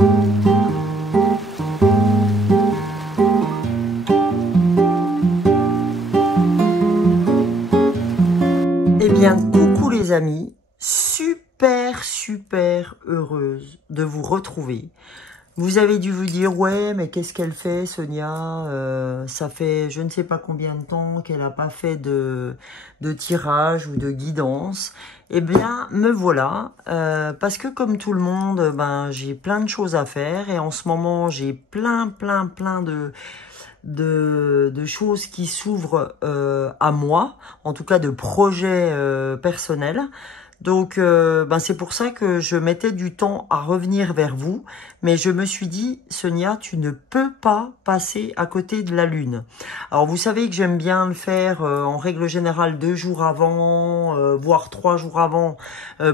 Eh bien, coucou les amis, super heureuse de vous retrouver. Vous avez dû vous dire, ouais, mais qu'est-ce qu'elle fait, Sonia? Ça fait je ne sais pas combien de temps qu'elle n'a pas fait de tirage ou de guidance. Eh bien, me voilà, parce que comme tout le monde, ben, j'ai plein de choses à faire et en ce moment, j'ai plein de choses qui s'ouvrent à moi, en tout cas de projets personnels. Donc, ben c'est pour ça que je mettais du temps à revenir vers vous. Mais je me suis dit, Sonia, tu ne peux pas passer à côté de la Lune. Alors, vous savez que j'aime bien le faire en règle générale 2 jours avant, voire 3 jours avant,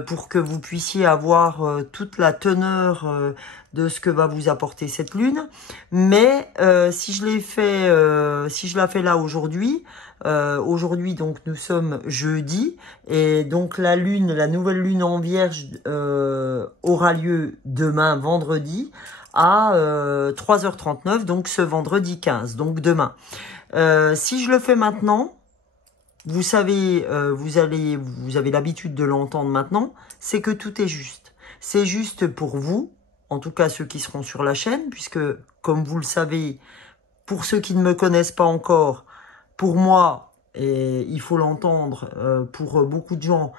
pour que vous puissiez avoir toute la teneur de ce que va vous apporter cette Lune. Mais si je la fais là aujourd'hui, aujourd'hui donc nous sommes jeudi et donc la lune, la nouvelle lune en Vierge aura lieu demain vendredi à 3h39, donc ce vendredi 15, donc demain. Si je le fais maintenant, vous savez, vous avez l'habitude de l'entendre maintenant, c'est que tout est juste. C'est juste pour vous, en tout cas ceux qui seront sur la chaîne, puisque comme vous le savez, pour ceux qui ne me connaissent pas encore, pour moi, et il faut l'entendre, pour beaucoup de gens,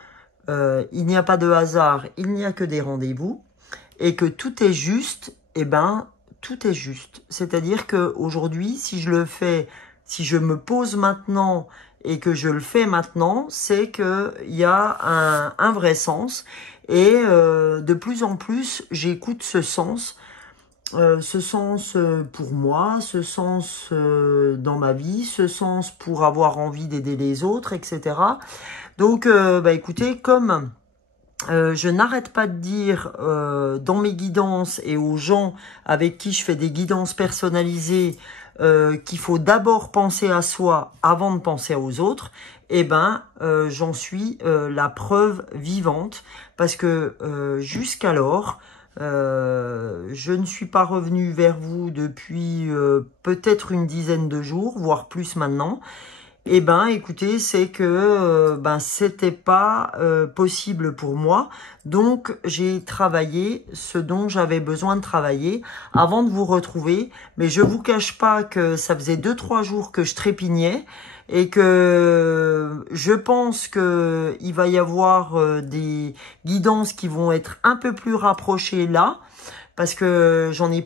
il n'y a pas de hasard, il n'y a que des rendez-vous, et que tout est juste, eh ben, tout est juste. C'est-à-dire qu'aujourd'hui, si je le fais, si je me pose maintenant et que je le fais maintenant, c'est qu'il y a un vrai sens. Et de plus en plus, j'écoute ce sens pour moi, ce sens dans ma vie, ce sens pour avoir envie d'aider les autres, etc. Donc, bah écoutez, comme je n'arrête pas de dire dans mes guidances et aux gens avec qui je fais des guidances personnalisées qu'il faut d'abord penser à soi avant de penser aux autres, eh ben j'en suis la preuve vivante parce que jusqu'alors, je ne suis pas revenue vers vous depuis peut-être une dizaine de jours, voire plus maintenant. Eh ben, écoutez, c'est que ben c'était pas possible pour moi. Donc, j'ai travaillé ce dont j'avais besoin de travailler avant de vous retrouver. Mais je vous cache pas que ça faisait 2-3 jours que je trépignais et que je pense que il va y avoir des guidances qui vont être un peu plus rapprochées là, parce que j'en ai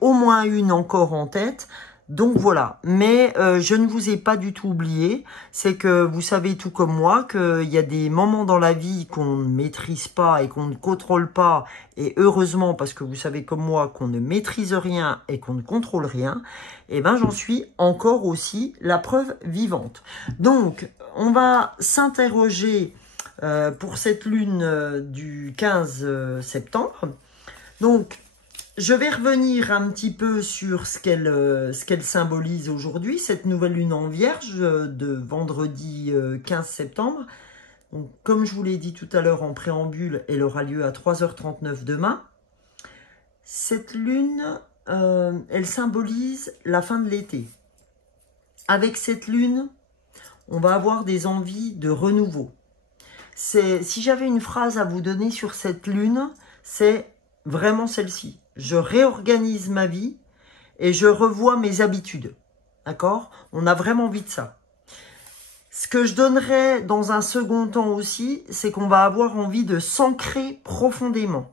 au moins une encore en tête. Donc voilà, mais je ne vous ai pas du tout oublié, c'est que vous savez tout comme moi qu'il y a des moments dans la vie qu'on ne maîtrise pas et qu'on ne contrôle pas, et heureusement parce que vous savez comme moi qu'on ne maîtrise rien et qu'on ne contrôle rien, et ben j'en suis encore aussi la preuve vivante. Donc on va s'interroger pour cette lune du 15 septembre, donc je vais revenir un petit peu sur ce qu'elle symbolise aujourd'hui, cette nouvelle lune en Vierge de vendredi 15 septembre. Donc, comme je vous l'ai dit tout à l'heure en préambule, elle aura lieu à 3h39 demain. Cette lune, elle symbolise la fin de l'été. Avec cette lune, on va avoir des envies de renouveau. Si j'avais une phrase à vous donner sur cette lune, c'est vraiment celle-ci. Je réorganise ma vie et je revois mes habitudes. D'accord? On a vraiment envie de ça. Ce que je donnerais dans un second temps aussi, c'est qu'on va avoir envie de s'ancrer profondément.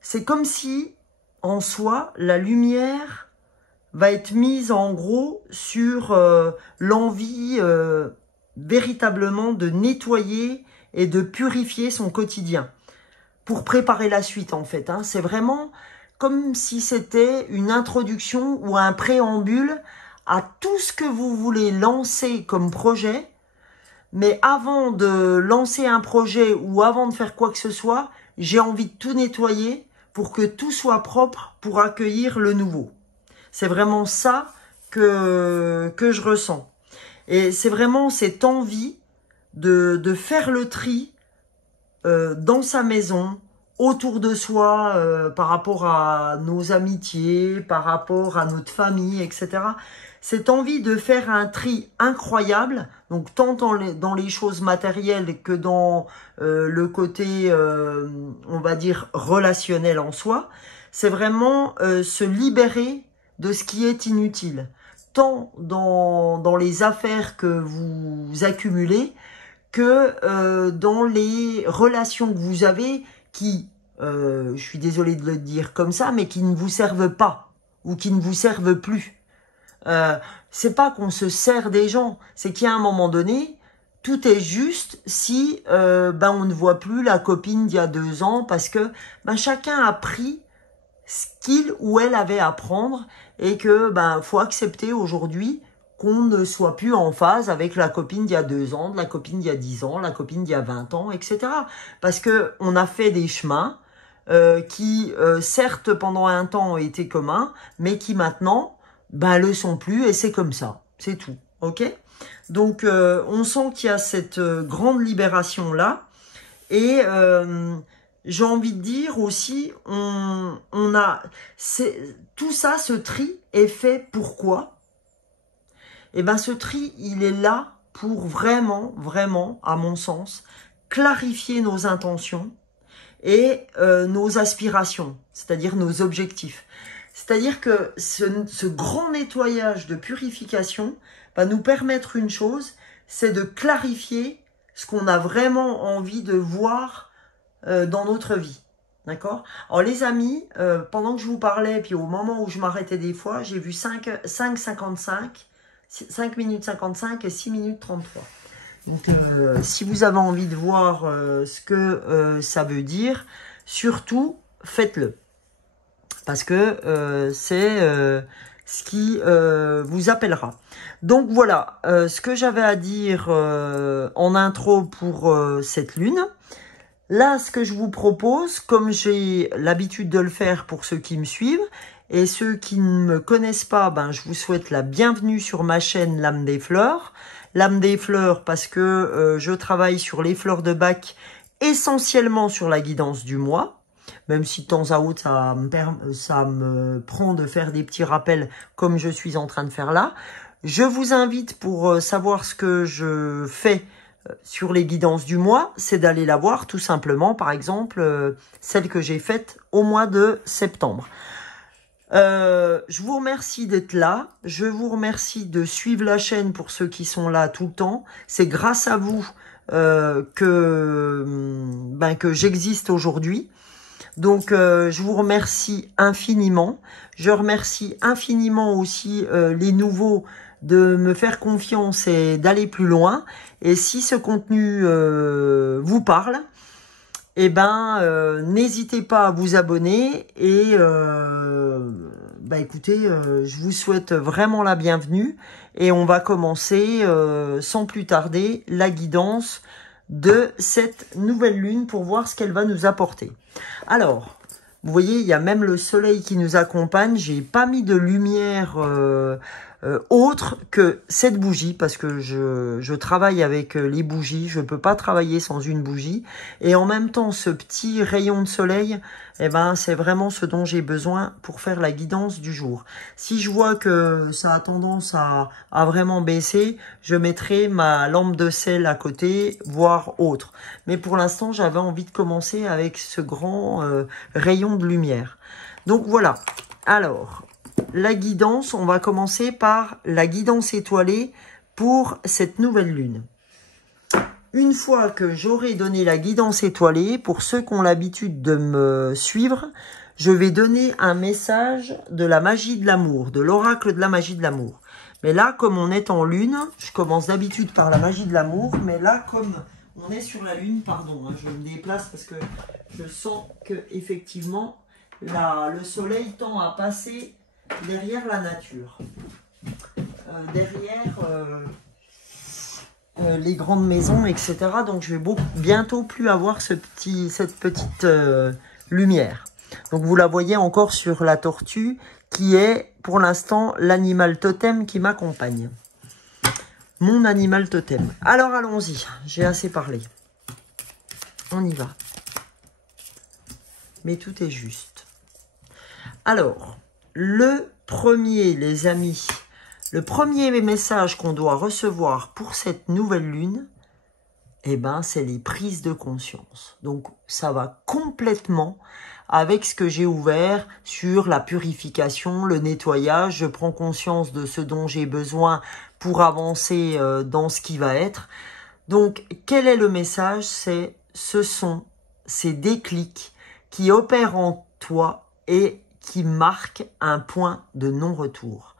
C'est comme si, en soi, la lumière va être mise en gros sur l'envie véritablement de nettoyer et de purifier son quotidien. Pour préparer la suite en fait, hein. C'est vraiment comme si c'était une introduction ou un préambule à tout ce que vous voulez lancer comme projet. Mais avant de lancer un projet ou avant de faire quoi que ce soit, j'ai envie de tout nettoyer pour que tout soit propre pour accueillir le nouveau. C'est vraiment ça que je ressens. Et c'est vraiment cette envie de faire le tri dans sa maison, autour de soi, par rapport à nos amitiés, par rapport à notre famille, etc. Cette envie de faire un tri incroyable, donc tant dans les choses matérielles que dans le côté, on va dire, relationnel en soi, c'est vraiment se libérer de ce qui est inutile, tant dans les affaires que vous accumulez, que dans les relations que vous avez qui, je suis désolée de le dire comme ça, mais qui ne vous servent pas ou qui ne vous servent plus. C'est pas qu'on se sert des gens, c'est qu'à un moment donné, tout est juste si on ne voit plus la copine d'il y a 2 ans parce que chacun a pris ce qu'il ou elle avait à prendre et que faut accepter aujourd'hui qu'on ne soit plus en phase avec la copine d'il y a 2 ans, de la copine d'il y a 10 ans, la copine d'il y a 20 ans, etc. Parce que on a fait des chemins qui, certes, pendant un temps ont été communs, mais qui maintenant, le sont plus et c'est comme ça. C'est tout. Ok? Donc, on sent qu'il y a cette grande libération-là. Et j'ai envie de dire aussi, tout ça, ce tri est fait pourquoi? Et ce tri, il est là pour vraiment, vraiment, à mon sens, clarifier nos intentions et nos aspirations, c'est-à-dire nos objectifs. C'est-à-dire que ce grand nettoyage de purification va nous permettre une chose, c'est de clarifier ce qu'on a vraiment envie de voir dans notre vie. D'accord? Alors les amis, pendant que je vous parlais, puis au moment où je m'arrêtais des fois, j'ai vu 5 minutes 55 et 6 minutes 33. Donc, si vous avez envie de voir ce que ça veut dire, surtout, faites-le. Parce que c'est ce qui vous appellera. Donc, voilà ce que j'avais à dire en intro pour cette lune. Là, ce que je vous propose, comme j'ai l'habitude de le faire pour ceux qui me suivent, et ceux qui ne me connaissent pas, je vous souhaite la bienvenue sur ma chaîne L'âme des fleurs. L'âme des fleurs parce que je travaille sur les fleurs de bac, essentiellement sur la guidance du mois. Même si de temps à autre, ça me prend de faire des petits rappels comme je suis en train de faire là. Je vous invite pour savoir ce que je fais sur les guidances du mois, c'est d'aller la voir tout simplement, par exemple, celle que j'ai faite au mois de septembre. Je vous remercie d'être là. Je vous remercie de suivre la chaîne pour ceux qui sont là tout le temps. C'est grâce à vous que j'existe aujourd'hui. Donc, je vous remercie infiniment. Je remercie infiniment aussi les nouveaux de me faire confiance et d'aller plus loin. Et si ce contenu vous parle, n'hésitez pas à vous abonner et écoutez, je vous souhaite vraiment la bienvenue et on va commencer sans plus tarder la guidance de cette nouvelle lune pour voir ce qu'elle va nous apporter. Alors, vous voyez, il y a même le soleil qui nous accompagne. J'ai pas mis de lumière autre que cette bougie parce que je travaille avec les bougies. Je peux pas travailler sans une bougie. Et en même temps, ce petit rayon de soleil, c'est vraiment ce dont j'ai besoin pour faire la guidance du jour. Si je vois que ça a tendance à vraiment baisser, je mettrai ma lampe de sel à côté, voire autre. Mais pour l'instant, j'avais envie de commencer avec ce grand rayon de lumière. Donc voilà. Alors, la guidance, on va commencer par la guidance étoilée pour cette nouvelle lune. Une fois que j'aurai donné la guidance étoilée, pour ceux qui ont l'habitude de me suivre, je vais donner un message de la magie de l'amour, de l'oracle de la magie de l'amour. Mais là, comme on est en lune, je commence d'habitude par la magie de l'amour, mais là, comme on est sur la lune, pardon, je me déplace parce que je sens que effectivement le soleil tend à passer derrière la nature, derrière les grandes maisons, etc. Donc je vais bientôt plus avoir cette petite lumière. Donc vous la voyez encore sur la tortue qui est pour l'instant l'animal totem qui m'accompagne. Mon animal totem. Alors allons-y, j'ai assez parlé. On y va. mais tout est juste. Alors, le premier, les amis, le premier message qu'on doit recevoir pour cette nouvelle lune, eh ben, c'est les prises de conscience. Donc, ça va complètement avec ce que j'ai ouvert sur la purification, le nettoyage. Je prends conscience de ce dont j'ai besoin pour avancer dans ce qui va être. Donc, quel est le message? Ce sont ces déclics qui opèrent en toi et qui marquent un point de non-retour.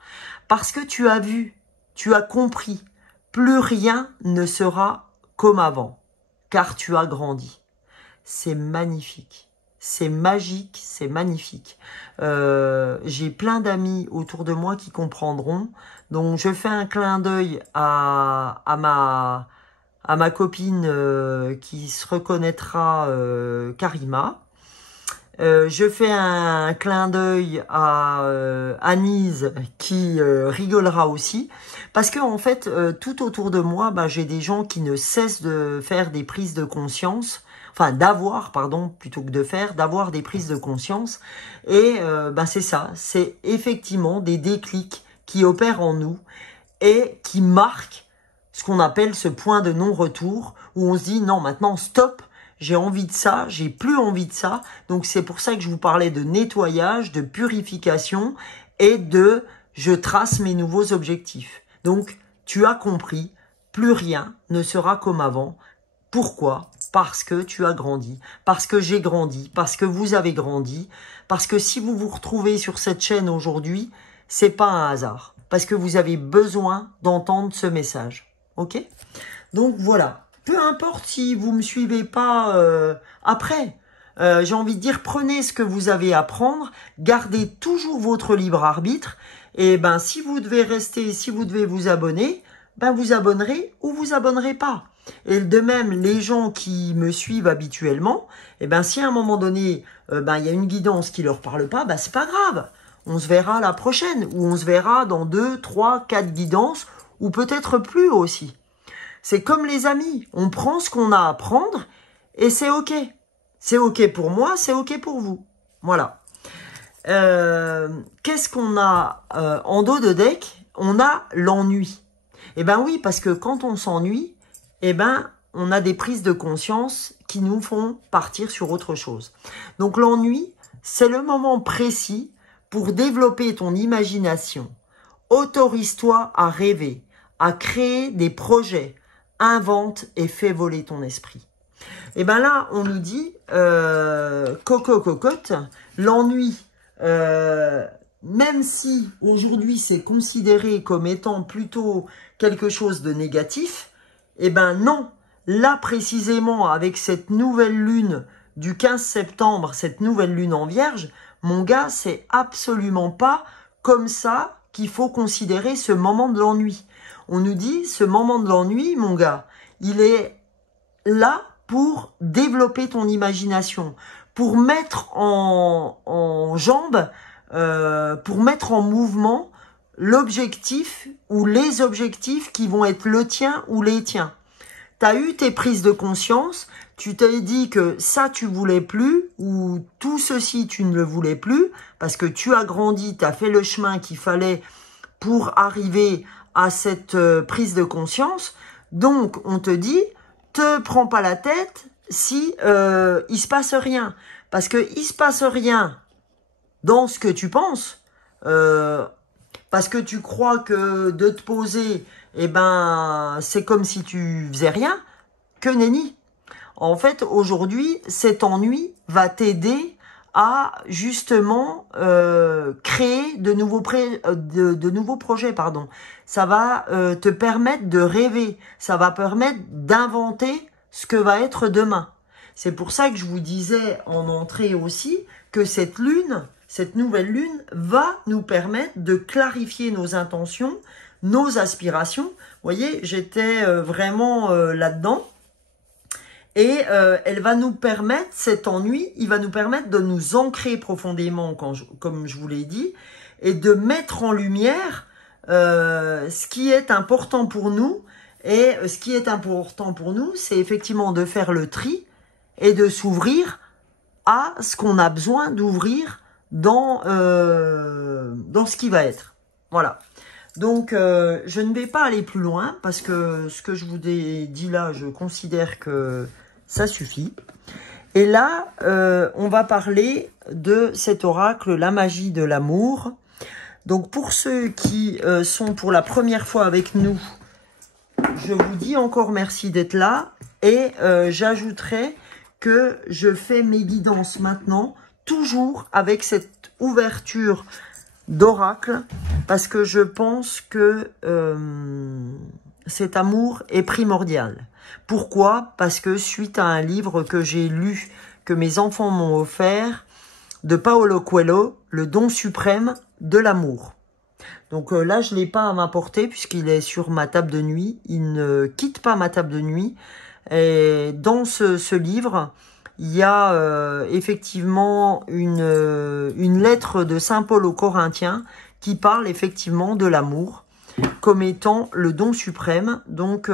Parce que tu as vu, tu as compris, plus rien ne sera comme avant, car tu as grandi. C'est magnifique, c'est magique, c'est magnifique. J'ai plein d'amis autour de moi qui comprendront. Donc, je fais un clin d'œil à ma copine qui se reconnaîtra, Karima. Je fais un clin d'œil à Anise qui rigolera aussi. Parce que en fait, tout autour de moi, j'ai des gens qui ne cessent de faire des prises de conscience. Enfin, d'avoir, pardon, plutôt que de faire, d'avoir des prises de conscience. Et c'est ça, c'est effectivement des déclics qui opèrent en nous et qui marquent ce qu'on appelle ce point de non-retour, où on se dit non, maintenant stop, j'ai envie de ça, j'ai plus envie de ça. Donc c'est pour ça que je vous parlais de nettoyage, de purification et de je trace mes nouveaux objectifs. Donc tu as compris, plus rien ne sera comme avant. Pourquoi? Parce que tu as grandi, parce que j'ai grandi, parce que vous avez grandi, parce que si vous vous retrouvez sur cette chaîne aujourd'hui, c'est pas un hasard, parce que vous avez besoin d'entendre ce message. Ok? Donc voilà. Peu importe si vous me suivez pas après. J'ai envie de dire, prenez ce que vous avez à prendre, gardez toujours votre libre arbitre. Et si vous devez rester, si vous devez vous abonner, vous abonnerez ou vous abonnerez pas. Et de même, les gens qui me suivent habituellement, si à un moment donné, il y a une guidance qui leur parle pas, c'est pas grave. On se verra la prochaine, ou on se verra dans 2, 3, 4 guidances, ou peut-être plus aussi. C'est comme les amis, on prend ce qu'on a à prendre et c'est ok. C'est ok pour moi, c'est ok pour vous. Voilà. Qu'est-ce qu'on a en dos de deck? On a l'ennui. Oui, parce que quand on s'ennuie, on a des prises de conscience qui nous font partir sur autre chose. Donc l'ennui, c'est le moment précis pour développer ton imagination. Autorise-toi à rêver, à créer des projets. Invente et fais voler ton esprit. Et là, on nous dit, coco cocotte, l'ennui, même si aujourd'hui c'est considéré comme étant plutôt quelque chose de négatif, non. Là, précisément, avec cette nouvelle lune du 15 septembre, cette nouvelle lune en Vierge, mon gars, c'est absolument pas comme ça qu'il faut considérer ce moment de l'ennui. On nous dit, ce moment de l'ennui, mon gars, il est là pour développer ton imagination, pour mettre en jambe, pour mettre en mouvement l'objectif ou les objectifs qui vont être le tien ou les tiens. Tu as eu tes prises de conscience, tu t'es dit que ça tu voulais plus ou tout ceci tu ne le voulais plus parce que tu as grandi, tu as fait le chemin qu'il fallait pour arriver à cette prise de conscience. Donc, on te dit, te prends pas la tête si il se passe rien. Parce que il se passe rien dans ce que tu penses. Parce que tu crois que de te poser, c'est comme si tu faisais rien. Que nenni. En fait, aujourd'hui, cet ennui va t'aider à justement créer de nouveaux projets. Ça va te permettre de rêver, ça va permettre d'inventer ce que va être demain. C'est pour ça que je vous disais en entrée aussi que cette nouvelle lune va nous permettre de clarifier nos intentions, nos aspirations. Vous voyez, j'étais vraiment là-dedans. Et elle va nous permettre, cet ennui, il va nous permettre de nous ancrer profondément, comme je vous l'ai dit, et de mettre en lumière ce qui est important pour nous. Et ce qui est important pour nous, c'est effectivement de faire le tri et de s'ouvrir à ce qu'on a besoin d'ouvrir dans ce qui va être. Voilà. Donc, je ne vais pas aller plus loin parce que ce que je vous ai dit là, je considère que ça suffit. Et là, on va parler de cet oracle, la magie de l'amour. Donc, pour ceux qui sont pour la première fois avec nous, je vous dis encore merci d'être là. Et j'ajouterai que je fais mes guidances maintenant, toujours avec cette ouverture d'oracle, parce que je pense que cet amour est primordial. Pourquoi? Parce que suite à un livre que j'ai lu, que mes enfants m'ont offert, de Paolo Coelho, Le don suprême de l'amour. Donc là, je ne l'ai pas à m'apporter puisqu'il est sur ma table de nuit. Il ne quitte pas ma table de nuit. Et dans ce livre, il y a effectivement une lettre de Saint Paul aux Corinthiens qui parle effectivement de l'amour comme étant le don suprême. Donc,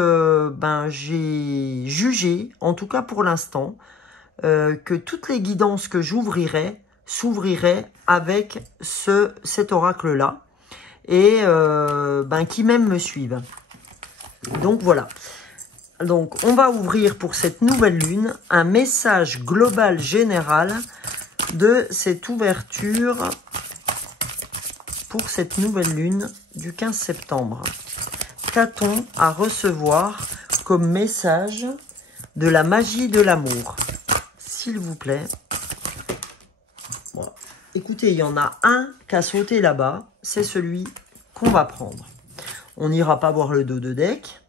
j'ai jugé, en tout cas pour l'instant, que toutes les guidances que j'ouvrirai s'ouvriraient avec cet oracle-là et qui même me suivent. Donc, voilà. Donc, on va ouvrir pour cette nouvelle lune un message global général de cette ouverture pour cette nouvelle lune du 15 septembre. Qu'a-t-on à recevoir comme message de la magie de l'amour? S'il vous plaît. Bon. Écoutez, il y en a un qui a sauté là-bas. C'est celui qu'on va prendre. On n'ira pas voir le dos de deck.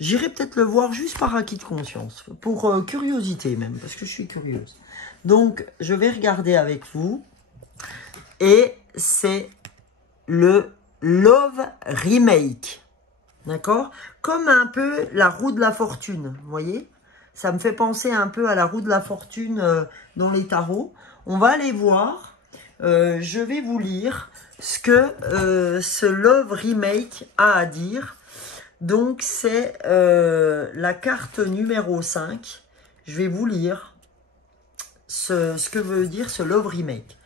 J'irai peut-être le voir juste par acquis de conscience, pour curiosité même, parce que je suis curieuse. Donc, je vais regarder avec vous, et c'est le Love Remake, d'accord? Comme un peu la roue de la fortune, vous voyez? Ça me fait penser un peu à la roue de la fortune dans les tarots. On va aller voir, je vais vous lire ce que ce Love Remake a à dire. Donc, c'est la carte numéro 5. Je vais vous lire ce que veut dire ce Love Remake.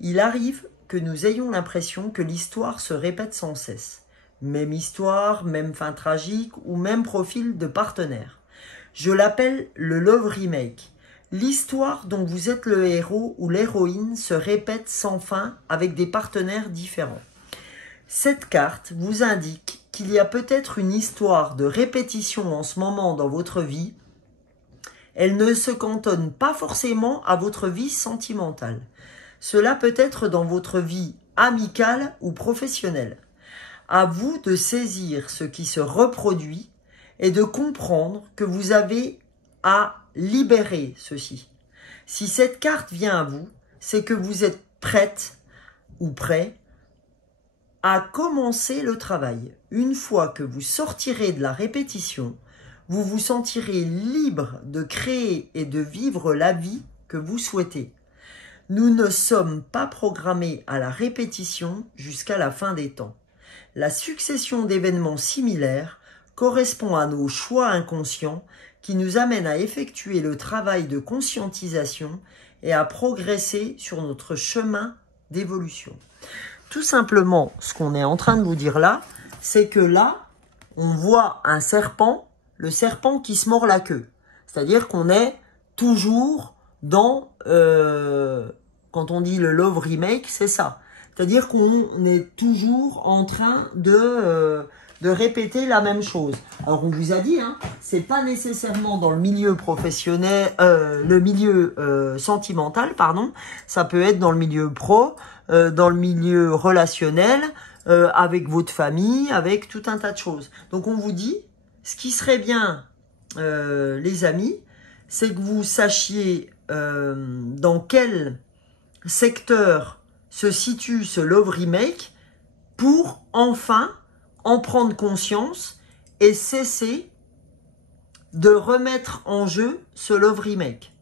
Il arrive que nous ayons l'impression que l'histoire se répète sans cesse. Même histoire, même fin tragique ou même profil de partenaire. Je l'appelle le Love Remake. L'histoire dont vous êtes le héros ou l'héroïne se répète sans fin avec des partenaires différents. Cette carte vous indique qu'il y a peut-être une histoire de répétition en ce moment dans votre vie. Elle ne se cantonne pas forcément à votre vie sentimentale. Cela peut être dans votre vie amicale ou professionnelle. À vous de saisir ce qui se reproduit et de comprendre que vous avez à libérer ceci. Si cette carte vient à vous, c'est que vous êtes prête ou prêt à commencer le travail. Une fois que vous sortirez de la répétition, vous vous sentirez libre de créer et de vivre la vie que vous souhaitez. Nous ne sommes pas programmés à la répétition jusqu'à la fin des temps. La succession d'événements similaires correspond à nos choix inconscients qui nous amènent à effectuer le travail de conscientisation et à progresser sur notre chemin d'évolution. Tout simplement, ce qu'on est en train de vous dire là, c'est que là, on voit un serpent, le serpent qui se mord la queue. C'est-à-dire qu'on est toujours dans, quand on dit le Love Remake, c'est ça. C'est-à-dire qu'on est toujours en train de répéter la même chose. Alors, on vous a dit, hein, c'est pas nécessairement dans le milieu professionnel, le milieu sentimental, pardon. Ça peut être dans le milieu pro, dans le milieu relationnel, avec votre famille, avec tout un tas de choses. Donc, on vous dit, ce qui serait bien, les amis, c'est que vous sachiez dans quel secteur se situe ce Love Remake pour enfin en prendre conscience et cesser de remettre en jeu ce Love Remake.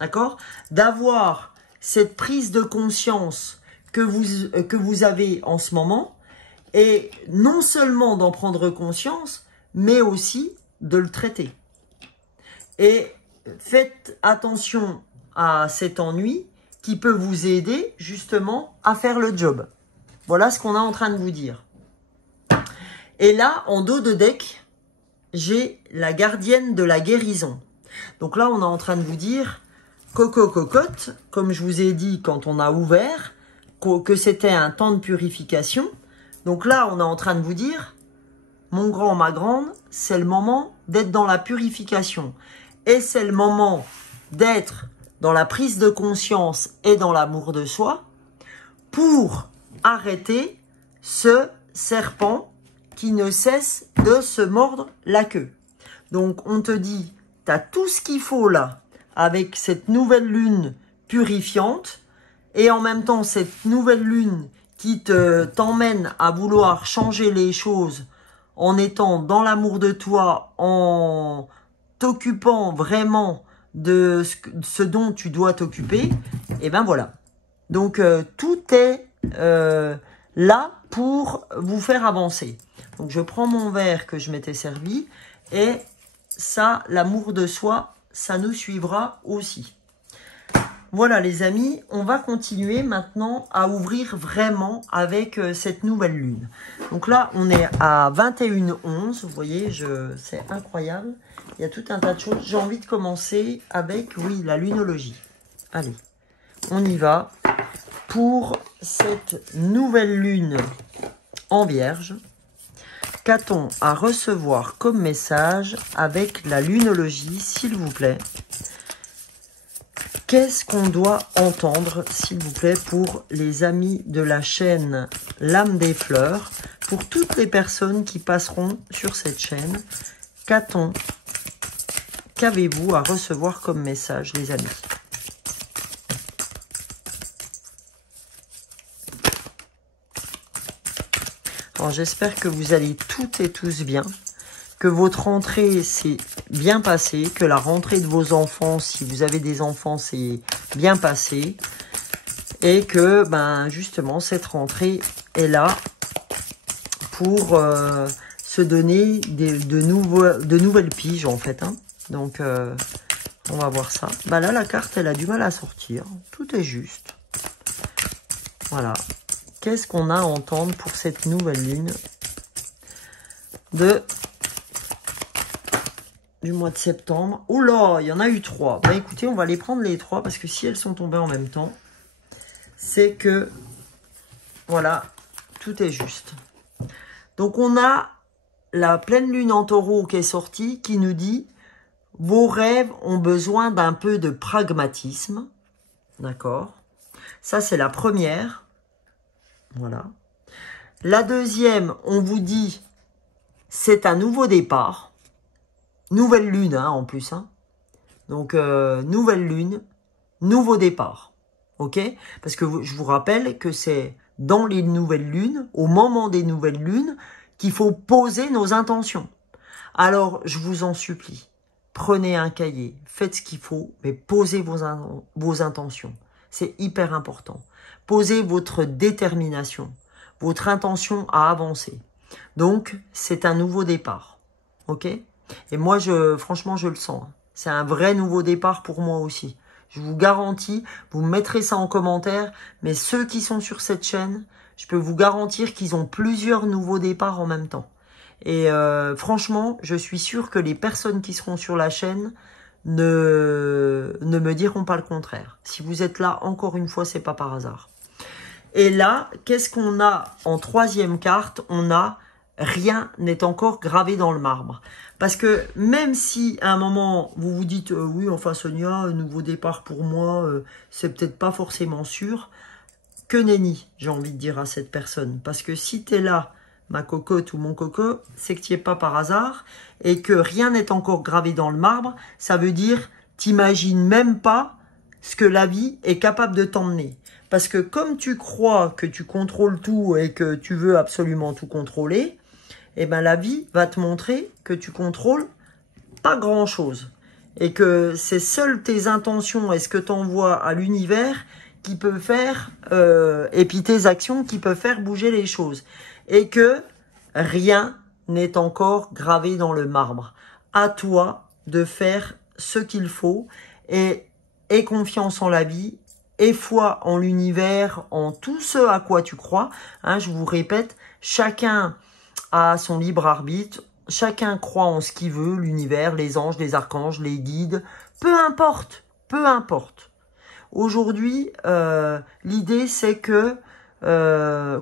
D'accord? D'avoir cette prise de conscience que vous avez en ce moment et non seulement d'en prendre conscience, mais aussi de le traiter. Et faites attention à cet ennui qui peut vous aider justement à faire le job. Voilà ce qu'on est en train de vous dire. Et là, en dos de deck, j'ai la gardienne de la guérison. Donc là, on est en train de vous dire, Coco Cocotte, comme je vous ai dit quand on a ouvert, que c'était un temps de purification. Donc là, on est en train de vous dire, mon grand, ma grande, c'est le moment d'être dans la purification. Et c'est le moment d'être dans la prise de conscience et dans l'amour de soi pour arrêter ce serpent qui ne cesse de se mordre la queue. Donc, on te dit, tu as tout ce qu'il faut là, avec cette nouvelle lune purifiante, et en même temps, cette nouvelle lune qui t'emmène à vouloir changer les choses en étant dans l'amour de toi, en t'occupant vraiment de ce dont tu dois t'occuper, et ben voilà. Donc, tout est là pour vous faire avancer. Donc, je prends mon verre que je m'étais servi, et ça, l'amour de soi, ça nous suivra aussi. Voilà les amis, on va continuer maintenant à ouvrir vraiment avec cette nouvelle lune. Donc là, on est à 21h11, vous voyez, c'est incroyable. Il y a tout un tas de choses. J'ai envie de commencer avec, oui, la lunologie. Allez, on y va pour cette nouvelle lune en Vierge. Qu'a-t-on à recevoir comme message avec la lunologie, s'il vous plaît? Qu'est-ce qu'on doit entendre, s'il vous plaît, pour les amis de la chaîne L'âme des fleurs, pour toutes les personnes qui passeront sur cette chaîne? Qu'avez-vous à recevoir comme message, les amis? Alors, j'espère que vous allez toutes et tous bien, que votre rentrée s'est bien passée, que la rentrée de vos enfants, si vous avez des enfants, s'est bien passée, et que, ben, justement, cette rentrée est là pour se donner de nouvelles piges, en fait. Hein. Donc, on va voir ça. Bah là, la carte, elle a du mal à sortir. Tout est juste. Voilà. Qu'est-ce qu'on a à entendre pour cette nouvelle lune du mois de septembre? Oh là, il y en a eu 3. Bah écoutez, on va les prendre les 3 parce que si elles sont tombées en même temps, c'est que, voilà, tout est juste. Donc on a la pleine lune en taureau qui est sortie, qui nous dit, vos rêves ont besoin d'un peu de pragmatisme. D'accord? Ça, c'est la première. Voilà. La deuxième, on vous dit, c'est un nouveau départ. Nouvelle lune, hein, en plus. Hein. Donc, nouvelle lune, nouveau départ. Ok? Parce que je vous rappelle que c'est dans les nouvelles lunes, au moment des nouvelles lunes, qu'il faut poser nos intentions. Alors, je vous en supplie, prenez un cahier, faites ce qu'il faut, mais posez vos intentions. C'est hyper important. Posez votre détermination, votre intention à avancer. Donc, c'est un nouveau départ. Ok? Et moi, franchement, je le sens. C'est un vrai nouveau départ pour moi aussi. Je vous garantis, vous mettrez ça en commentaire, mais ceux qui sont sur cette chaîne, je peux vous garantir qu'ils ont plusieurs nouveaux départs en même temps. Et franchement, je suis sûre que les personnes qui seront sur la chaîne ne me diront pas le contraire. Si vous êtes là, encore une fois, c'est pas par hasard. Et là, qu'est-ce qu'on a en troisième carte? On a rien n'est encore gravé dans le marbre. Parce que même si à un moment, vous vous dites oui, enfin Sonia, un nouveau départ pour moi, c'est peut-être pas forcément sûr. Que nenni, j'ai envie de dire à cette personne. Parce que si tu es là, ma cocotte ou mon coco, c'est que tu n'y es pas par hasard et que rien n'est encore gravé dans le marbre. Ça veut dire, t'imagines même pas ce que la vie est capable de t'emmener. Parce que comme tu crois que tu contrôles tout et que tu veux absolument tout contrôler, eh ben la vie va te montrer que tu contrôles pas grand-chose. Et que c'est seules tes intentions et ce que tu envoies à l'univers qui peut faire, et puis tes actions qui peuvent faire bouger les choses. Et que rien n'est encore gravé dans le marbre. À toi de faire ce qu'il faut et aie confiance en la vie, aie foi en l'univers, en tout ce à quoi tu crois. Hein, je vous répète, chacun a son libre arbitre, chacun croit en ce qu'il veut, l'univers, les anges, les archanges, les guides, peu importe, peu importe. Aujourd'hui, l'idée c'est que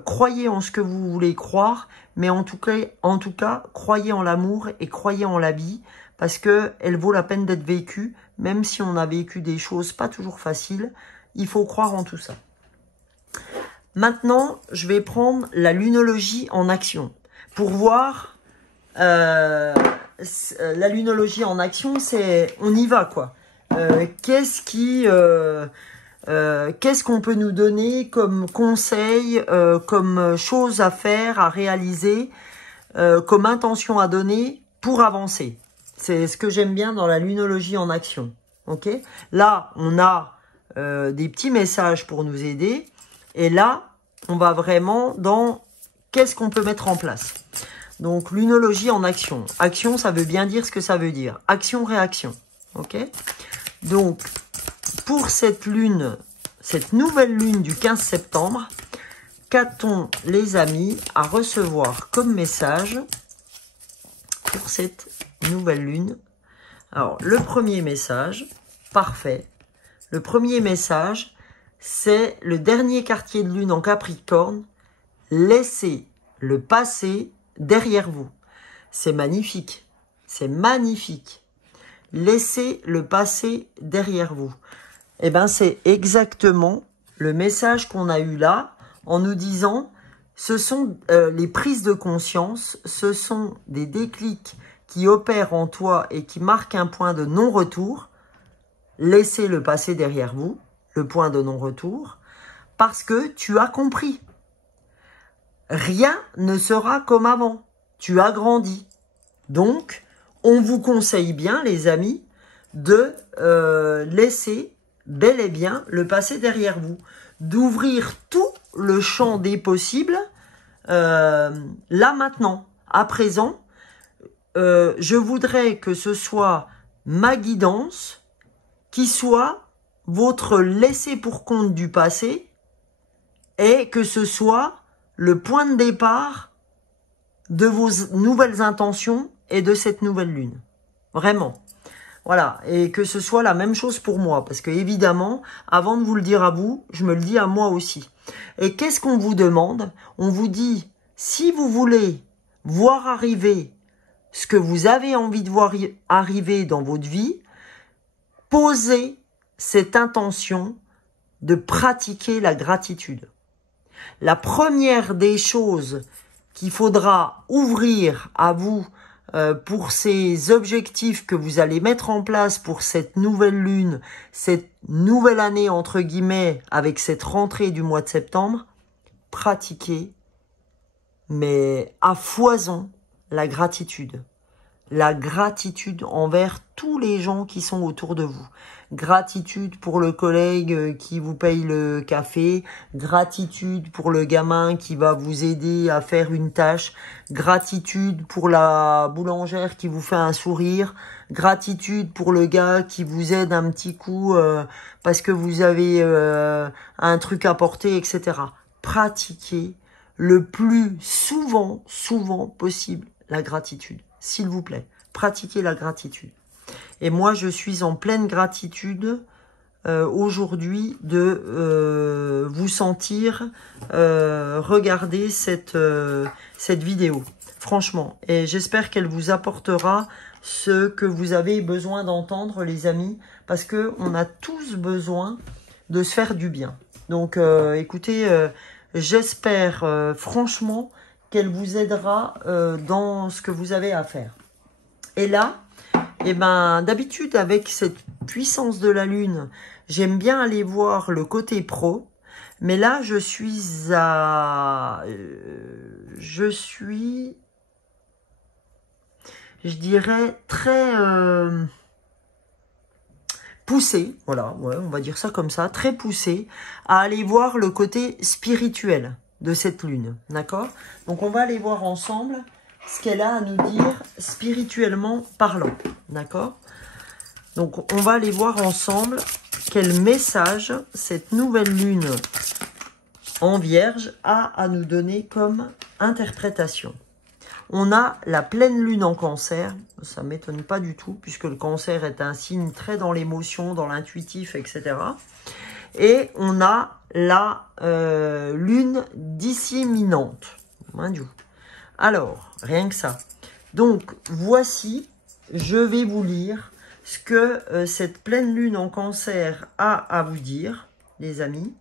croyez en ce que vous voulez croire, mais en tout cas, croyez en l'amour et croyez en la vie, parce que elle vaut la peine d'être vécue, même si on a vécu des choses pas toujours faciles, il faut croire en tout ça. Maintenant, je vais prendre la lunologie en action. Pour voir, la lunologie en action, c'est, on y va quoi. Qu'est-ce qu'on peut nous donner comme conseil, comme chose à faire, à réaliser, comme intention à donner pour avancer. C'est ce que j'aime bien dans la lunologie en action. Ok. Là, on a des petits messages pour nous aider. Et là, on va vraiment dans qu'est-ce qu'on peut mettre en place. Donc, lunologie en action. Action, ça veut bien dire ce que ça veut dire. Action-réaction. Ok. Donc, pour cette lune, cette nouvelle lune du 15 septembre, qu'a-t-on, les amis, à recevoir comme message pour cette nouvelle lune? Alors, le premier message, parfait. Le premier message, c'est le dernier quartier de lune en Capricorne. Laissez le passé derrière vous. C'est magnifique. C'est magnifique. Laissez le passé derrière vous. Eh bien, c'est exactement le message qu'on a eu là, en nous disant, ce sont les prises de conscience, ce sont des déclics qui opèrent en toi et qui marquent un point de non-retour. Laissez le passé derrière vous, le point de non-retour, parce que tu as compris. Rien ne sera comme avant. Tu as grandi. Donc, on vous conseille bien, les amis, de laisser bel et bien le passé derrière vous. D'ouvrir tout le champ des possibles, là maintenant, à présent. Je voudrais que ce soit ma guidance qui soit votre laisser pour compte du passé et que ce soit le point de départ de vos nouvelles intentions et de cette nouvelle lune. Vraiment. Voilà. Et que ce soit la même chose pour moi. Parce que évidemment, avant de vous le dire à vous, je me le dis à moi aussi. Et qu'est-ce qu'on vous demande? On vous dit, si vous voulez voir arriver ce que vous avez envie de voir arriver dans votre vie, posez cette intention de pratiquer la gratitude. La première des choses qu'il faudra ouvrir à vous pour ces objectifs que vous allez mettre en place pour cette nouvelle lune, cette nouvelle année entre guillemets avec cette rentrée du mois de septembre, pratiquez, mais à foison, la gratitude. La gratitude envers tous les gens qui sont autour de vous. Gratitude pour le collègue qui vous paye le café. Gratitude pour le gamin qui va vous aider à faire une tâche. Gratitude pour la boulangère qui vous fait un sourire. Gratitude pour le gars qui vous aide un petit coup parce que vous avez un truc à porter, etc. Pratiquez le plus souvent possible la gratitude. S'il vous plaît, pratiquez la gratitude. Et moi, je suis en pleine gratitude aujourd'hui de vous sentir regarder cette vidéo. Franchement, et j'espère qu'elle vous apportera ce que vous avez besoin d'entendre, les amis, parce que on a tous besoin de se faire du bien. Donc, écoutez, j'espère franchement qu'elle vous aidera dans ce que vous avez à faire. Et là, eh ben, d'habitude, avec cette puissance de la Lune, j'aime bien aller voir le côté pro. Mais là, je dirais, très poussé, voilà, ouais, on va dire ça comme ça, très poussé, à aller voir le côté spirituel de cette lune, d'accord? Donc, on va aller voir ensemble ce qu'elle a à nous dire spirituellement parlant, d'accord? Donc, on va aller voir ensemble quel message cette nouvelle lune en Vierge a à nous donner comme interprétation. On a la pleine lune en Cancer, ça ne m'étonne pas du tout, puisque le Cancer est un signe très dans l'émotion, dans l'intuitif, etc. Et on a la lune disséminante. Alors, rien que ça. Donc, voici, je vais vous lire ce que cette pleine lune en Cancer a à vous dire, les amis.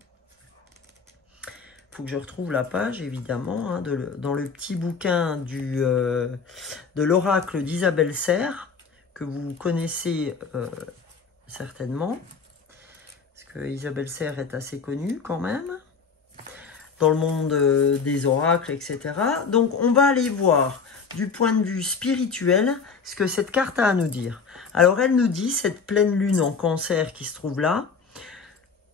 Il faut que je retrouve la page, évidemment, hein, dans le petit bouquin de l'oracle d'Isabelle Serre, que vous connaissez certainement, parce que Isabelle Serre est assez connue quand même, dans le monde des oracles, etc. Donc, on va aller voir du point de vue spirituel ce que cette carte a à nous dire. Alors, elle nous dit, cette pleine lune en Cancer qui se trouve là,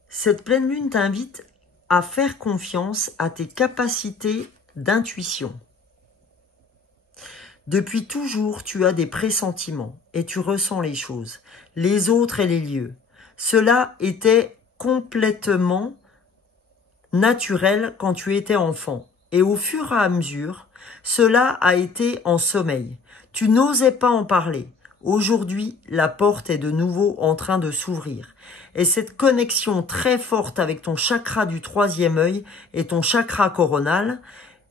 cette pleine lune t'invite à faire confiance à tes capacités d'intuition. Depuis toujours, tu as des pressentiments et tu ressens les choses, les autres et les lieux. Cela était complètement naturel quand tu étais enfant. Et au fur et à mesure, cela a été en sommeil. Tu n'osais pas en parler. Aujourd'hui, la porte est de nouveau en train de s'ouvrir. Et cette connexion très forte avec ton chakra du troisième œil et ton chakra coronal.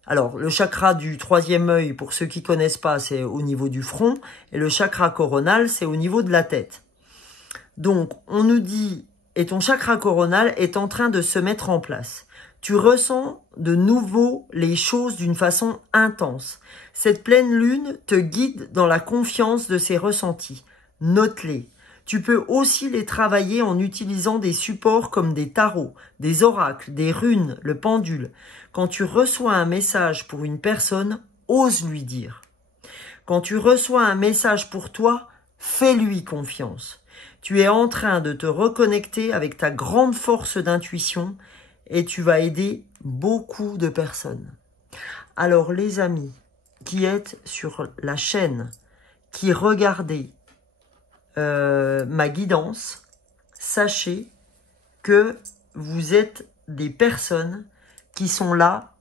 Alors, le chakra du troisième œil, pour ceux qui connaissent pas, c'est au niveau du front. Et le chakra coronal, c'est au niveau de la tête. Donc, on nous dit, et ton chakra coronal est en train de se mettre en place. Tu ressens de nouveau les choses d'une façon intense. Cette pleine lune te guide dans la confiance de ces ressentis. Note-les. Tu peux aussi les travailler en utilisant des supports comme des tarots, des oracles, des runes, le pendule. Quand tu reçois un message pour une personne, ose lui dire. Quand tu reçois un message pour toi, fais-lui confiance. Tu es en train de te reconnecter avec ta grande force d'intuition et tu vas aider beaucoup de personnes. Alors les amis qui êtes sur la chaîne, qui regardez ma guidance, sachez que vous êtes des personnes qui sont là,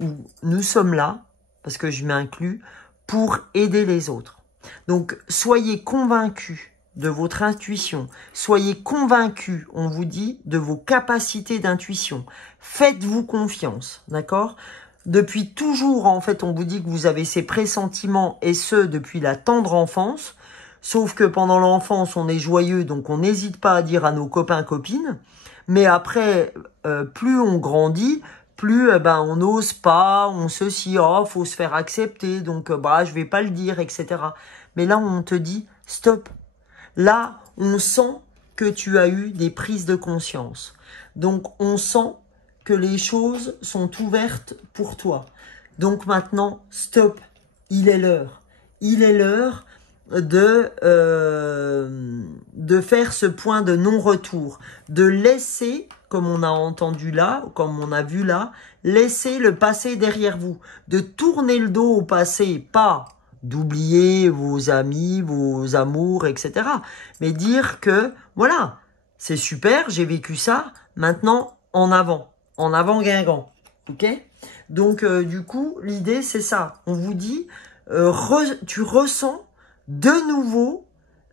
ou nous sommes là, parce que je m'inclus, pour aider les autres. Donc, soyez convaincus de votre intuition. Soyez convaincus, on vous dit, de vos capacités d'intuition. Faites-vous confiance, d'accord ? Depuis toujours, en fait, on vous dit que vous avez ces pressentiments, et ce, depuis la tendre enfance. Sauf que pendant l'enfance, on est joyeux, donc on n'hésite pas à dire à nos copains-copines. Mais après, plus on grandit, plus on n'ose pas, on se dit, oh, faut se faire accepter, donc je vais pas le dire, etc. Mais là, on te dit, stop. Là, on sent que tu as eu des prises de conscience. Donc, on sent que les choses sont ouvertes pour toi. Donc maintenant, stop. Il est l'heure. Il est l'heure de faire ce point de non-retour, de laisser, comme on a entendu là, comme on a vu là, laisser le passé derrière vous, de tourner le dos au passé, pas d'oublier vos amis, vos amours, etc. Mais dire que, voilà, c'est super, j'ai vécu ça, maintenant, en avant Guingamp, ok? Donc, du coup, l'idée, c'est ça, on vous dit, tu ressens de nouveau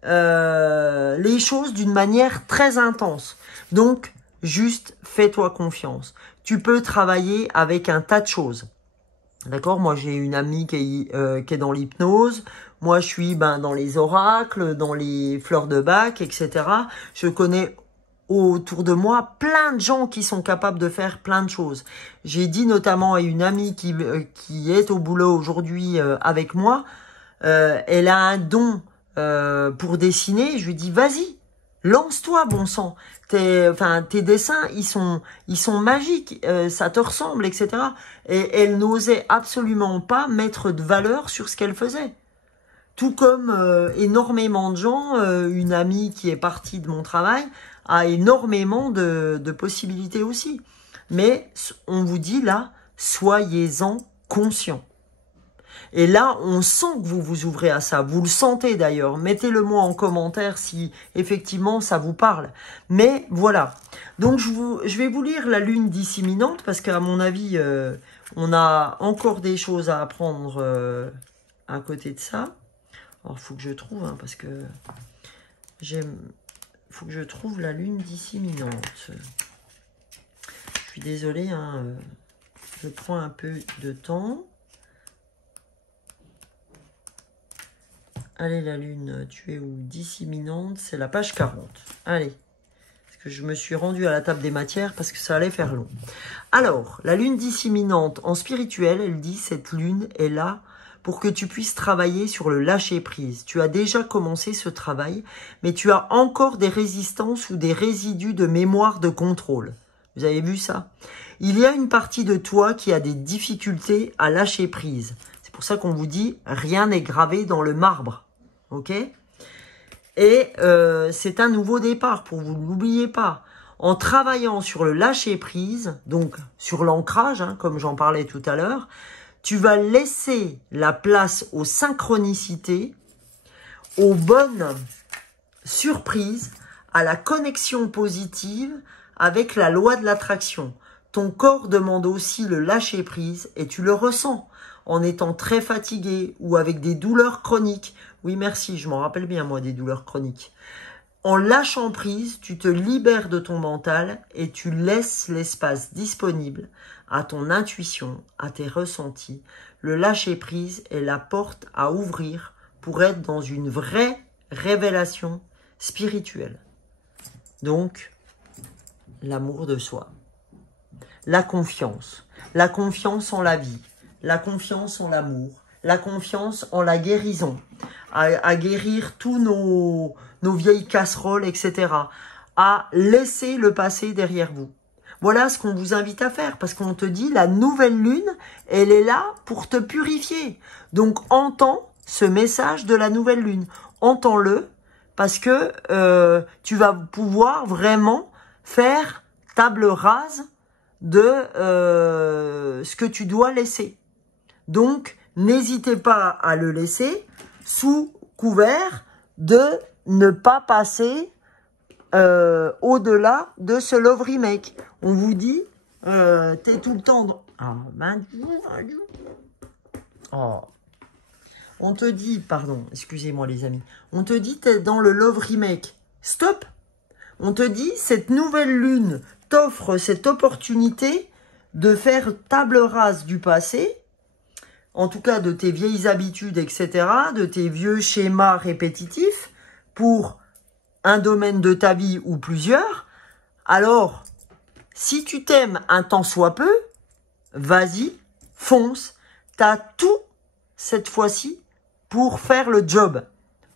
les choses d'une manière très intense. Donc, juste fais-toi confiance. Tu peux travailler avec un tas de choses. D'accord? Moi, j'ai une amie qui est dans l'hypnose. Moi, je suis dans les oracles, dans les fleurs de bac, etc. Je connais autour de moi plein de gens qui sont capables de faire plein de choses. J'ai dit notamment à une amie qui est au boulot aujourd'hui avec moi, elle a un don pour dessiner. Je lui dis, vas-y, lance-toi, bon sang. Tes dessins, ils sont magiques, ça te ressemble, etc. Et elle n'osait absolument pas mettre de valeur sur ce qu'elle faisait. Tout comme énormément de gens, une amie qui est partie de mon travail a énormément de possibilités aussi. Mais on vous dit là, soyez-en conscients. Et là, on sent que vous vous ouvrez à ça. Vous le sentez d'ailleurs. Mettez-le moi en commentaire si effectivement ça vous parle. Mais voilà. Donc, je vais vous lire la lune disséminante parce qu'à mon avis, on a encore des choses à apprendre à côté de ça. Alors, il faut que je trouve, hein, parce que faut que je trouve la lune disséminante. Je suis désolée, hein, je prends un peu de temps. Allez, la lune, tu es où? Disséminante, c'est la page 40. Allez, parce que je me suis rendue à la table des matières parce que ça allait faire long. Alors, la lune disséminante en spirituel, elle dit, cette lune est là pour que tu puisses travailler sur le lâcher-prise. Tu as déjà commencé ce travail, mais tu as encore des résistances ou des résidus de mémoire de contrôle. Vous avez vu ça? Il y a une partie de toi qui a des difficultés à lâcher prise. C'est pour ça qu'on vous dit, rien n'est gravé dans le marbre. Ok? Et c'est un nouveau départ, pour vous, n'oubliez pas. En travaillant sur le lâcher-prise, donc sur l'ancrage, hein, comme j'en parlais tout à l'heure, tu vas laisser la place aux synchronicités, aux bonnes surprises, à la connexion positive avec la loi de l'attraction. Ton corps demande aussi le lâcher-prise et tu le ressens en étant très fatigué ou avec des douleurs chroniques. Oui, merci, je m'en rappelle bien, moi, des douleurs chroniques. En lâchant prise, tu te libères de ton mental et tu laisses l'espace disponible à ton intuition, à tes ressentis. Le lâcher-prise est la porte à ouvrir pour être dans une vraie révélation spirituelle. Donc, l'amour de soi. La confiance en la vie, la confiance en l'amour, la confiance en la guérison, à guérir tous nos vieilles casseroles, etc. À laisser le passé derrière vous. Voilà ce qu'on vous invite à faire, parce qu'on te dit, la nouvelle lune, elle est là pour te purifier. Donc, entends ce message de la nouvelle lune. Entends-le, parce que tu vas pouvoir vraiment faire table rase de ce que tu dois laisser. Donc, n'hésitez pas à le laisser sous couvert de ne pas passer au-delà de ce love remake. On vous dit, t'es tout le temps dans... Oh. On te dit, pardon, excusez-moi les amis, on te dit t'es dans le love remake. Stop. On te dit, cette nouvelle lune t'offre cette opportunité de faire table rase du passé, en tout cas de tes vieilles habitudes, etc., de tes vieux schémas répétitifs pour un domaine de ta vie ou plusieurs. Alors, si tu t'aimes un tant soit peu, vas-y, fonce. T'as tout cette fois-ci pour faire le job.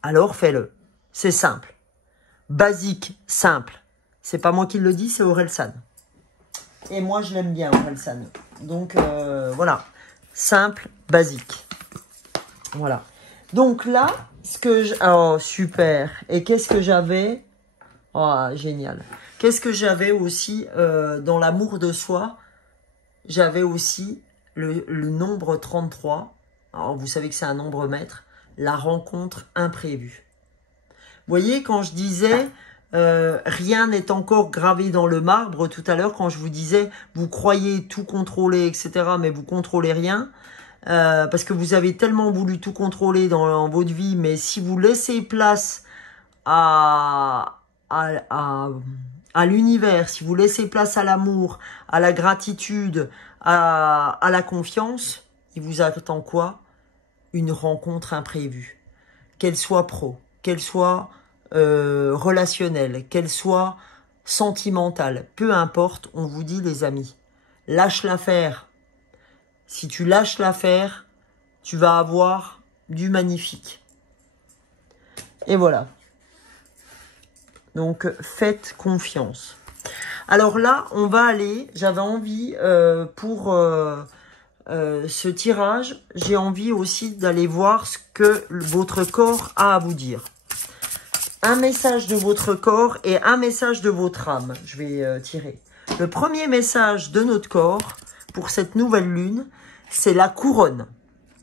Alors fais-le. C'est simple. Basique, simple. C'est pas moi qui le dis, c'est Orelsan. Et moi, je l'aime bien, Orelsan. Donc, voilà. Simple, basique. Voilà. Donc là, ce que je... Oh, super. Et qu'est-ce que j'avais? Oh, génial. Qu'est-ce que j'avais aussi dans l'amour de soi? J'avais aussi le nombre 33. Alors, vous savez que c'est un nombre maître. La rencontre imprévue. Vous voyez, quand je disais... rien n'est encore gravé dans le marbre tout à l'heure quand je vous disais vous croyez tout contrôler, etc. mais vous contrôlez rien parce que vous avez tellement voulu tout contrôler dans votre vie, mais si vous laissez place à l'univers, si vous laissez place à l'amour, à la gratitude, à la confiance, il vous attend quoi? Une rencontre imprévue, qu'elle soit pro, qu'elle soit relationnelle, qu'elle soit sentimentale, peu importe, on vous dit les amis, lâche l'affaire. Si tu lâches l'affaire, tu vas avoir du magnifique. Et voilà. Donc, faites confiance. Alors là, on va aller, j'avais envie pour ce tirage, j'ai envie aussi d'aller voir ce que votre corps a à vous dire. Un message de votre corps et un message de votre âme. Je vais tirer. Le premier message de notre corps pour cette nouvelle lune, c'est la couronne.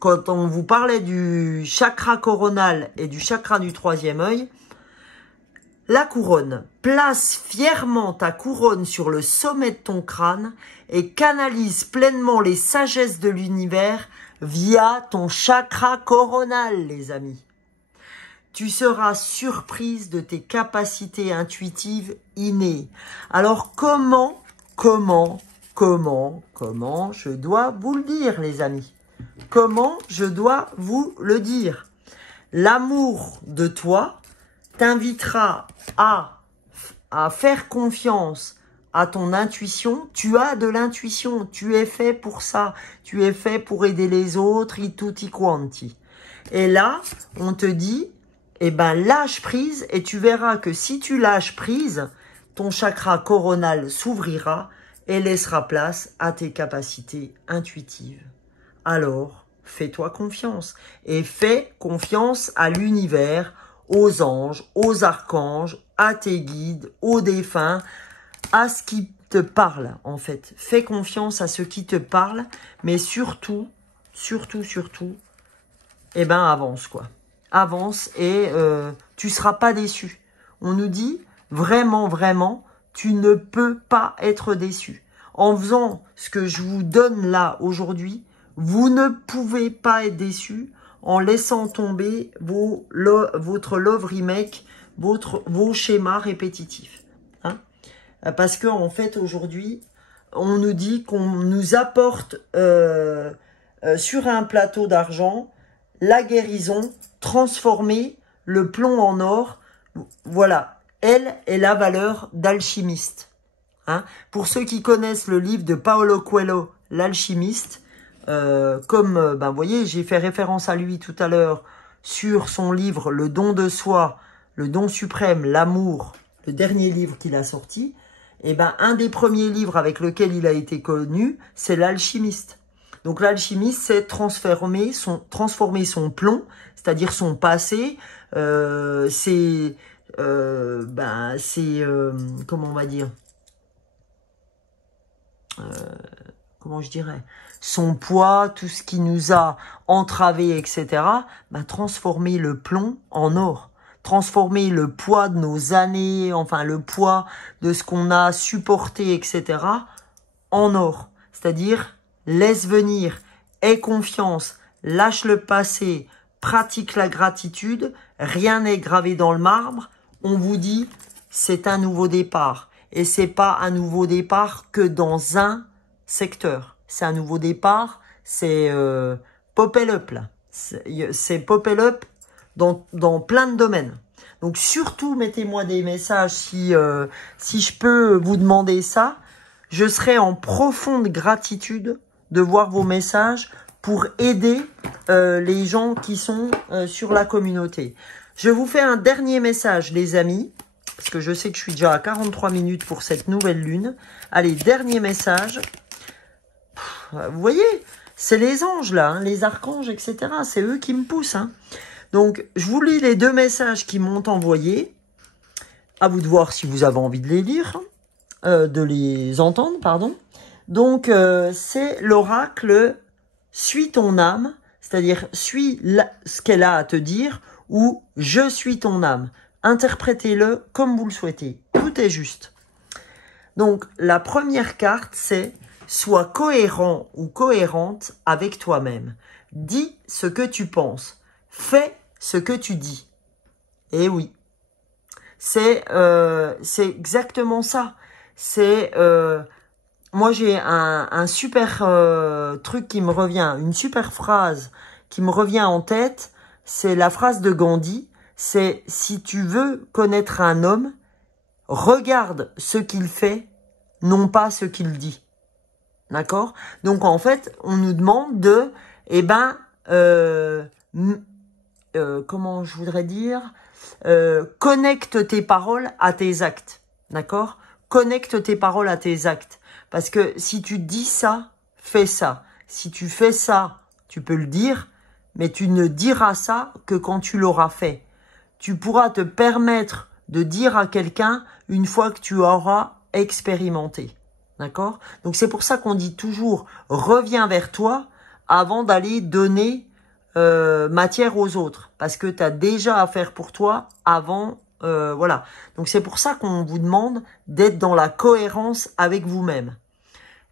quand on vous parlait du chakra coronal et du chakra du troisième œil, la couronne. Place fièrement ta couronne sur le sommet de ton crâne et canalise pleinement les sagesses de l'univers via ton chakra coronal, les amis. Tu seras surprise de tes capacités intuitives innées. Alors comment je dois vous le dire, les amis? Comment je dois vous le dire? L'amour de toi t'invitera à faire confiance à ton intuition. Tu as de l'intuition, tu es fait pour ça, tu es fait pour aider les autres, tutti quanti. Et là, on te dit, eh ben lâche prise, et tu verras que si tu lâches prise, ton chakra coronal s'ouvrira et laissera place à tes capacités intuitives. Alors, fais-toi confiance et fais confiance à l'univers, aux anges, aux archanges, à tes guides, aux défunts, à ce qui te parle en fait. Fais confiance à ce qui te parle, mais surtout, eh ben avance quoi. Avance et tu seras pas déçu. On nous dit vraiment, tu ne peux pas être déçu. En faisant ce que je vous donne là aujourd'hui, vous ne pouvez pas être déçu en laissant tomber votre love remake, vos schémas répétitifs. Hein, parce que en fait aujourd'hui, on nous dit qu'on nous apporte sur un plateau d'argent la guérison, transformer le plomb en or. Voilà, elle est la valeur d'alchimiste. Hein, pour ceux qui connaissent le livre de Paulo Coelho, l'alchimiste, vous voyez, j'ai fait référence à lui tout à l'heure sur son livre Le don de soi, le don suprême, l'amour, le dernier livre qu'il a sorti. Et ben, un des premiers livres avec lequel il a été connu, c'est l'alchimiste. Donc l'alchimiste, c'est transformer son plomb, c'est-à-dire son passé, comment on va dire, comment je dirais, son poids, tout ce qui nous a entravés, etc. Transformer le plomb en or. Transformer le poids de nos années, enfin le poids de ce qu'on a supporté, etc. en or. C'est-à-dire, laisse venir, aie confiance, lâche le passé, pratique la gratitude, rien n'est gravé dans le marbre. On vous dit, c'est un nouveau départ. Et c'est pas un nouveau départ que dans un secteur. C'est un nouveau départ, c'est popel up là. C'est popel up dans plein de domaines. Donc surtout, mettez-moi des messages si je peux vous demander ça. Je serai en profonde gratitude de voir vos messages pour aider les gens qui sont sur la communauté. Je vous fais un dernier message, les amis, parce que je sais que je suis déjà à 43 minutes pour cette nouvelle lune. Allez, dernier message. Vous voyez, c'est les anges là, hein, les archanges, etc. C'est eux qui me poussent. Hein. Donc, je vous lis les deux messages qui m'ont envoyés. À vous de voir si vous avez envie de les lire, de les entendre, pardon. Donc, c'est l'oracle « Suis ton âme », c'est-à-dire « Suis ce qu'elle a à te dire » ou « Je suis ton âme ». Interprétez-le comme vous le souhaitez. Tout est juste. Donc, la première carte, c'est « Sois cohérent ou cohérente avec toi-même. Dis ce que tu penses. Fais ce que tu dis. » Et oui, c'est exactement ça. C'est moi j'ai un super truc qui me revient, une super phrase qui me revient en tête. C'est la phrase de Gandhi. C'est si tu veux connaître un homme, regarde ce qu'il fait, non pas ce qu'il dit. D'accord? Donc en fait, on nous demande de, comment je voudrais dire, connecte tes paroles à tes actes. D'accord? Connecte tes paroles à tes actes. Parce que si tu dis ça, fais ça. Si tu fais ça, tu peux le dire, mais tu ne diras ça que quand tu l'auras fait. Tu pourras te permettre de dire à quelqu'un une fois que tu auras expérimenté. D'accord? Donc c'est pour ça qu'on dit toujours reviens vers toi avant d'aller donner matière aux autres. Parce que tu as déjà à faire pour toi avant. Voilà. Donc c'est pour ça qu'on vous demande d'être dans la cohérence avec vous-même.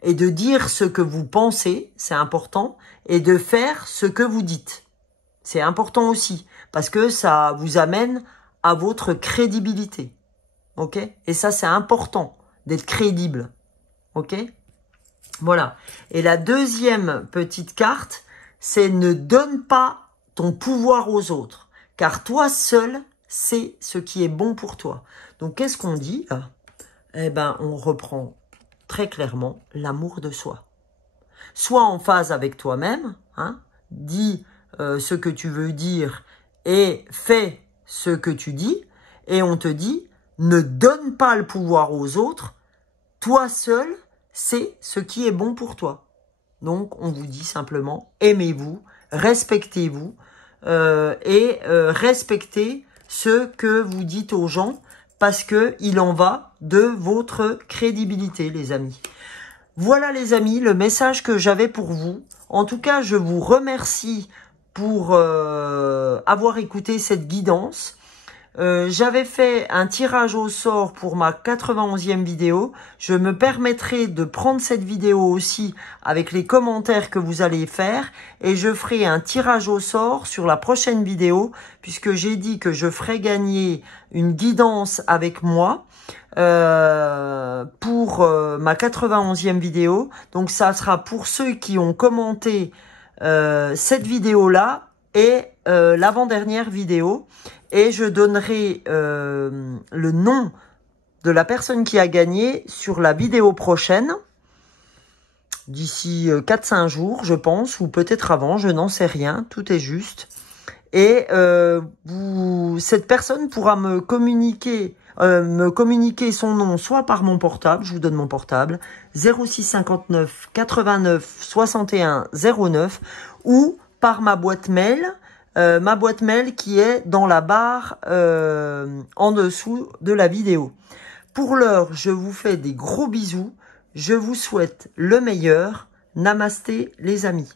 Et de dire ce que vous pensez, c'est important. Et de faire ce que vous dites. C'est important aussi. Parce que ça vous amène à votre crédibilité. Ok? Et ça, c'est important d'être crédible. Ok? Voilà. Et la deuxième petite carte, c'est ne donne pas ton pouvoir aux autres. Car toi seul, c'est ce qui est bon pour toi. Donc, qu'est-ce qu'on dit là? Eh ben, on reprend très clairement l'amour de soi. Sois en phase avec toi-même, hein, dis ce que tu veux dire et fais ce que tu dis. Et on te dit, ne donne pas le pouvoir aux autres. Toi seul, c'est ce qui est bon pour toi. Donc, on vous dit simplement, aimez-vous, respectez-vous et respectez ce que vous dites aux gens parce que il en va de votre crédibilité, les amis. Voilà, les amis, le message que j'avais pour vous. En tout cas, je vous remercie pour avoir écouté cette guidance. J'avais fait un tirage au sort pour ma 91e vidéo. Je me permettrai de prendre cette vidéo aussi avec les commentaires que vous allez faire et je ferai un tirage au sort sur la prochaine vidéo puisque j'ai dit que je ferai gagner une guidance avec moi pour ma 91e vidéo. Donc ça sera pour ceux qui ont commenté cette vidéo-là et l'avant-dernière vidéo. Et je donnerai le nom de la personne qui a gagné sur la vidéo prochaine, d'ici 4-5 jours, je pense, ou peut-être avant, je n'en sais rien, tout est juste. Et cette personne pourra me communiquer son nom soit par mon portable, je vous donne mon portable, 06 59 89 61 09, ou par ma boîte mail, qui est dans la barre en dessous de la vidéo. Pour l'heure, je vous fais des gros bisous. Je vous souhaite le meilleur. Namasté les amis.